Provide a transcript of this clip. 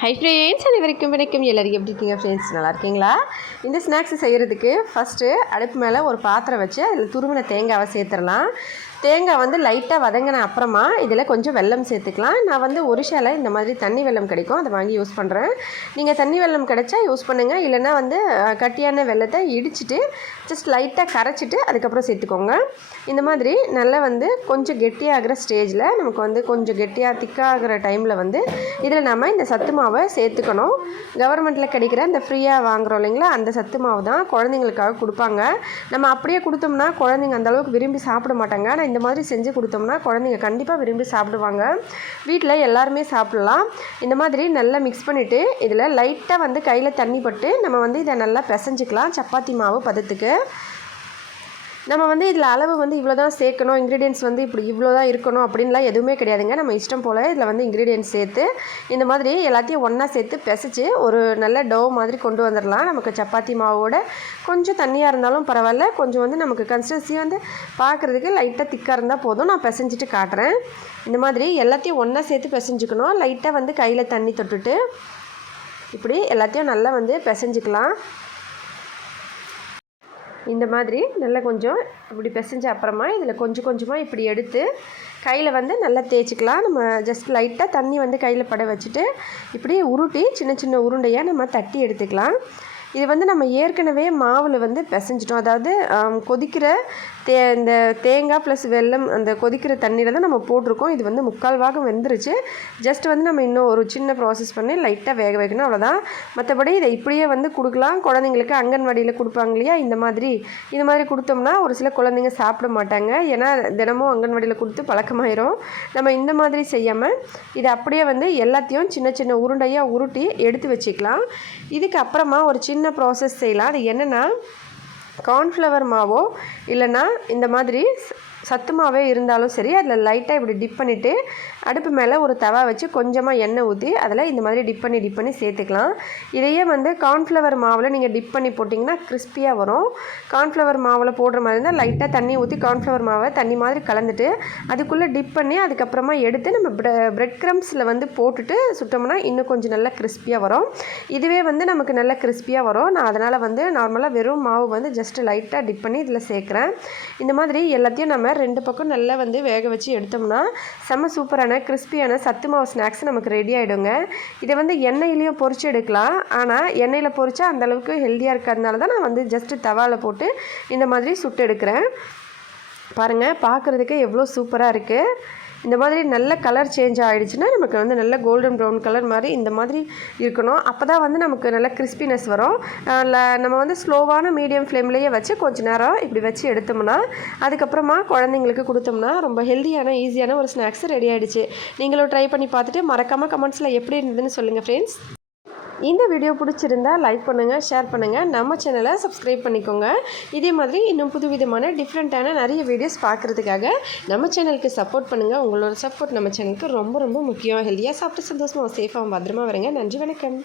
Hi friends, அனைவருக்கும் வணக்கம். எல்லோரும் எப்படி இருக்கீங்க ஃப்ரெண்ட்ஸ்? நல்லா இருக்கீங்களா? இந்த ஸ்நாக்ஸ் செய்கிறதுக்கு ஃபஸ்ட்டு அடுப்பு மேலே ஒரு பாத்திரம் வச்சு அதில் துருவின தேங்காவை சேர்த்துடலாம். தேங்காய் வந்து லைட்டாக வதங்கின அப்புறமா இதில் கொஞ்சம் வெல்லம் சேர்த்துக்கலாம். நான் வந்து ஒரு சேலை இந்த மாதிரி தண்ணி வெல்லம் கிடைக்கும், அதை வாங்கி யூஸ் பண்ணுறேன். நீங்கள் தண்ணி வெல்லம் கிடைச்சா யூஸ் பண்ணுங்கள், இல்லைனா வந்து கட்டியான வெல்லத்தை இடிச்சிட்டு ஜஸ்ட் லைட்டாக கரைச்சிட்டு அதுக்கப்புறம் சேர்த்துக்கோங்க. இந்த மாதிரி நல்லா வந்து கொஞ்சம் கெட்டியாகிற ஸ்டேஜில் நமக்கு வந்து கொஞ்சம் கெட்டியாக திக்காகிற டைமில் வந்து இதில் நம்ம இந்த சத்து மாவை சேர்த்துக்கணும். கவர்மெண்ட்டில் கிடைக்கிற இந்த ஃப்ரீயாக வாங்குகிறோம் இல்லைங்களா, அந்த சத்து மாவு தான் குழந்தைங்களுக்காக கொடுப்பாங்க. நம்ம அப்படியே கொடுத்தோம்னா குழந்தைங்க அந்தளவுக்கு விரும்பி சாப்பிட மாட்டாங்க. ஆனால் இந்த மாதிரி செஞ்சு கொடுத்தோம்னா குழந்தைங்க கண்டிப்பாக விரும்பி சாப்பிடுவாங்க. வீட்டில் எல்லாருமே சாப்பிட்லாம். இந்த மாதிரி நல்லா மிக்ஸ் பண்ணிவிட்டு இதில் லைட்டாக வந்து கையில் தண்ணி பட்டு நம்ம வந்து இதை நல்லா பிசைஞ்சிக்கலாம். சப்பாத்தி மாவு பதத்துக்கு நம்ம வந்து இதில் அளவு வந்து இவ்வளோ தான் சேர்க்கணும், இன்க்ரீடியன்ட்ஸ் வந்து இப்படி இவ்வளோ தான் இருக்கணும் அப்படின்லாம் எதுவுமே கிடையாதுங்க. நம்ம இஷ்டம் போல் இதில் வந்து இன்க்ரீடியன்ட்ஸ் சேர்த்து இந்த மாதிரி எல்லாத்தையும் ஒன்றா சேர்த்து பிசைச்சு ஒரு நல்ல டோ மாதிரி கொண்டு வந்துடலாம். நமக்கு சப்பாத்தி மாவோட கொஞ்சம் தண்ணியாக இருந்தாலும் பரவாயில்ல, கொஞ்சம் வந்து நமக்கு கன்சிஸ்டன்சி வந்து பார்க்குறதுக்கு லைட்டாக திக்காக இருந்தால் போதும். நான் பிசைஞ்சிட்டு காட்டுறேன். இந்த மாதிரி எல்லாத்தையும் ஒன்றா சேர்த்து பிசைஞ்சிக்கணும். லைட்டாக வந்து கையில் தண்ணி தொட்டுட்டு இப்படி எல்லாத்தையும் நல்லா வந்து பிசைஞ்சிக்கலாம். இந்த மாதிரி நல்லா கொஞ்சம் இப்படி பிசைஞ்ச அப்புறமா இதில் கொஞ்சம் கொஞ்சமாக இப்படி எடுத்து கையில் வந்து நல்லா தேய்ச்சிக்கலாம். நம்ம ஜஸ்ட் லைட்டாக தண்ணி வந்து கையில் பட வச்சுட்டு இப்படி உருட்டி சின்ன சின்ன உருண்டையாக நம்ம தட்டி எடுத்துக்கலாம். இது வந்து நம்ம ஏற்கனவே மாவில் வந்து பிசைஞ்சிட்டோம். அதாவது கொதிக்கிற இந்த தேங்காய் ப்ளஸ் வெல்லம் அந்த கொதிக்கிற தண்ணியில் தான் நம்ம போட்டிருக்கோம். இது வந்து 3/4 பாகம் வெந்துருச்சு. ஜஸ்ட் வந்து நம்ம இன்னும் ஒரு சின்ன ப்ராசஸ் பண்ணி லைட்டாக வேக வைக்கணும், அவ்வளோதான். மற்றபடி இதை இப்படியே வந்து கொடுக்கலாம். குழந்தைங்களுக்கு அங்கன்வாடியில் கொடுப்பாங்க இல்லையா, இந்த மாதிரி கொடுத்தோம்னா ஒரு சில குழந்தைங்க சாப்பிட மாட்டாங்க. ஏன்னா தினமும் அங்கன்வாடியில் கொடுத்து பழக்கமாயிரும். நம்ம இந்த மாதிரி செய்யாமல் இதை அப்படியே வந்து எல்லாத்தையும் சின்ன சின்ன உருண்டையாக உருட்டி எடுத்து வச்சுக்கலாம். இதுக்கு அப்புறமா ஒரு சின்ன ப்ராசஸ் செய்யலாம். அது என்னென்னா, கார்ன்ஃப்ளவர் மாவோ இல்லைன்னா இந்த மாதிரி சத்து மாவே இருந்தாலும் சரி, அதில் லைட்டாக இப்படி டிப் பண்ணிவிட்டு அடுப்பு மேலே ஒரு தவா வச்சு கொஞ்சமாக எண்ணெய் ஊற்றி அதில் இந்த மாதிரி டிப் பண்ணி சேர்த்துக்கலாம். இதையே வந்து கார்ன்ஃப்ளவர் மாவில் நீங்கள் டிப் பண்ணி போட்டிங்கன்னா கிறிஸ்பியாக வரும். கார்ன்ஃப்ளவர் மாவில் போடுற மாதிரி இருந்தால் லைட்டாக தண்ணி ஊற்றி கார்ன்ஃப்ளவர் மாவை தண்ணி மாதிரி கலந்துட்டு அதுக்குள்ளே டிப் பண்ணி அதுக்கப்புறமா எடுத்து நம்ம பிரெட் க்ரம்ஸில் வந்து போட்டுட்டு சுட்டோம்னா இன்னும் கொஞ்சம் நல்லா கிறிஸ்பியாக வரும். இதுவே வந்து நமக்கு நல்லா கிறிஸ்பியாக வரும். நான் அதனால் வந்து நார்மலாக வெறும் மாவு வந்து ஜஸ்ட்டு லைட்டாக டிப் பண்ணி இதில் சேர்க்குறேன். இந்த மாதிரி எல்லாத்தையும் நம்ம 2 பக்கம் நல்லா வந்து வேக வச்சு எடுத்தோம்னா செம்ம சூப்பரான கிறிஸ்பியான சத்து மாவு ஸ்நாக்ஸ் நமக்கு ரெடி ஆகிடுங்க. இதை வந்து எண்ணெயிலையும் பொரிச்சு எடுக்கலாம். ஆனால் எண்ணெயில் பொரிச்சா அந்தளவுக்கு ஹெல்த்தியாக இருக்கிறதுனால தான் நான் வந்து ஜஸ்ட்டு தவாவில் போட்டு இந்த மாதிரி சுட்டு எடுக்கிறேன். பாருங்கள், பார்க்குறதுக்கு எவ்வளோ சூப்பராக இருக்குது. இந்த மாதிரி நல்ல கலர் சேஞ்ச் ஆகிடுச்சுன்னா நமக்கு வந்து நல்ல கோல்டன் ப்ரௌன் கலர் மாதிரி இந்த மாதிரி இருக்கணும். அப்போ தான் வந்து நமக்கு நல்ல கிறிஸ்பினஸ் வரும். நம்ம வந்து ஸ்லோவான மீடியம் ஃப்ளேம்லேயே வச்சு கொஞ்சம் நேரம் இப்படி வச்சு எடுத்தோம்னா அதுக்கப்புறமா குழந்தைங்களுக்கு கொடுத்தோம்னா ரொம்ப ஹெல்த்தியான ஈஸியான ஒரு ஸ்நாக்ஸ் ரெடி ஆகிடுச்சு. நீங்களும் ட்ரை பண்ணி பார்த்துட்டு மறக்காமல் கமெண்ட்ஸில் எப்படி இருந்ததுன்னு சொல்லுங்கள் ஃப்ரெண்ட்ஸ். இந்த வீடியோ பிடிச்சிருந்தா லைக் பண்ணுங்கள், ஷேர் பண்ணுங்கள், நம்ம சேனலை சப்ஸ்கிரைப் பண்ணிக்கோங்க. இதே மாதிரி இன்னும் புதுவிதமான டிஃப்ரெண்ட்டான நிறைய வீடியோஸ் பார்க்குறதுக்காக நம்ம சேனலுக்கு சப்போர்ட் பண்ணுங்கள். உங்களோட சப்போர்ட் நம்ம சேனலுக்கு ரொம்ப ரொம்ப முக்கியம். ஹெல்த்தியாக சாப்பிட்டு சந்தோஷமாக சேஃபாக பத்திரமா வரங்க. நன்றி, வணக்கம்.